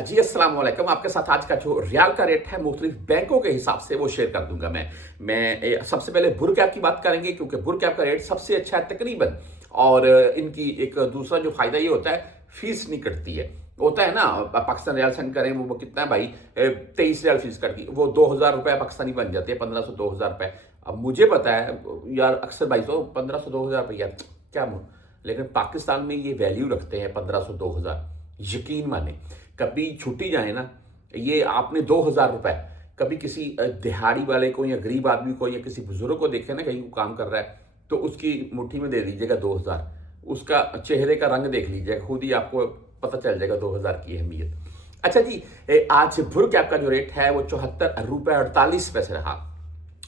जी अस्सलाम वालेकुम। आपके साथ आज का जो रियाल का रेट है मुख्तलिफ बैंकों के हिसाब से वो शेयर कर दूंगा मैं सबसे पहले बुर कैप की बात करेंगे क्योंकि बुर कैप का रेट सबसे अच्छा है तकरीबन। और इनकी एक दूसरा जो फायदा ये होता है, फीस नहीं कटती है। होता है ना, पाकिस्तान रियाल सेंड करें वो कितना है भाई, 23 रियाल फीस कटती, वो 2,000 रुपये पाकिस्तानी बन जाते हैं, 1,500-2,000 रुपये। अब मुझे पता है यार, अक्सर भाई तो 1,500-2,000 रुपये यार क्या लेकिन पाकिस्तान में ये वैल्यू रखते हैं 1,500-2,000। यकीन माने, कभी छुट्टी जाए ना, ये आपने 2,000 रुपये कभी किसी दिहाड़ी वाले को या गरीब आदमी को या किसी बुजुर्ग को देखे ना, कहीं को काम कर रहा है, तो उसकी मुट्ठी में दे दीजिएगा 2,000। उसका चेहरे का रंग देख लीजिएगा, खुद ही आपको पता चल जाएगा 2,000 की अहमियत। अच्छा जी, आज बुर कैप का जो रेट है वो 74 रुपये 48 पैसे रहा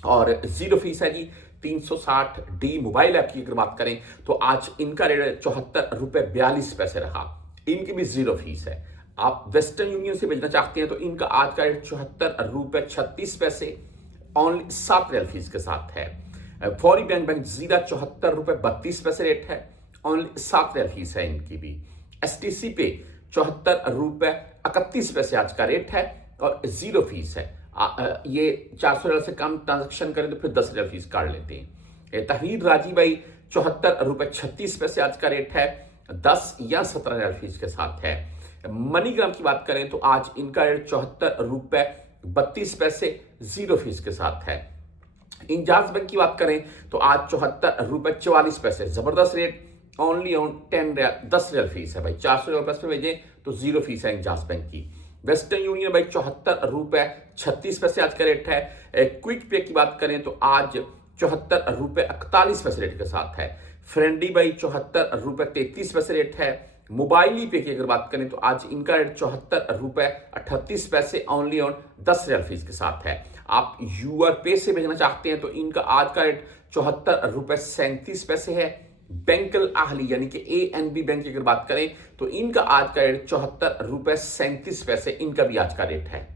और जीरो फीस है जी। 360D मोबाइल ऐप की अगर बात करें तो आज इनका रेट 74 रुपये 42 पैसे रहा। इनकी भी जीरो फीस है। आप वेस्टर्न यूनियन से भेजना चाहते हैं तो इनका आज का रेट 74 रुपये 36 पैसे, ओनली 7 रियल फीस के साथ है। फौरी बैंक जीरा 74 रुपये 32 पैसे रेट है, ओनली 7 रियल फीस है इनकी भी। STC पे 74 रुपये 31 पैसे आज का रेट है और जीरो फीस है। ये 400 रियल से कम ट्रांजेक्शन करें तो फिर 10 रियल फीस काट लेते हैं। तहरीर राजी भाई 74 रुपये 36 पैसे आज का रेट है, 10 या 17 रियल फीस के साथ है। मनीग्राम की बात करें तो आज इनका रेट 74 रुपये 32 पैसे जीरो फीस के साथ है। इंजाज बैंक की बात करें तो आज 74 रुपये 44 पैसे, जबरदस्त rate, only on 10 real fees है भाई। 400 रियल प्लस में भेजें तो जीरो फीस है इंजाज बैंक की। वेस्टर्न यूनियन भाई 74 रुपये 36 पैसे आज का रेट है। क्विक पे की बात करें तो आज 74 रुपये 41 पैसे रेट के साथ है। फ्रेंडी भाई 74 रुपये 33 पैसे रेट है। मोबाइली पे की अगर बात करें तो आज इनका रेट 74 रुपये 38 पैसे, ओनली ऑन 10 रियल फीस के साथ है। आप यूआर पे से भेजना चाहते हैं तो इनका आज का रेट 74 रुपये 37 पैसे है। बैंकल आहली यानी कि ANB बैंक की अगर बात करें तो इनका आज का रेट 74 रुपये 37 पैसे, इनका भी आज का रेट है।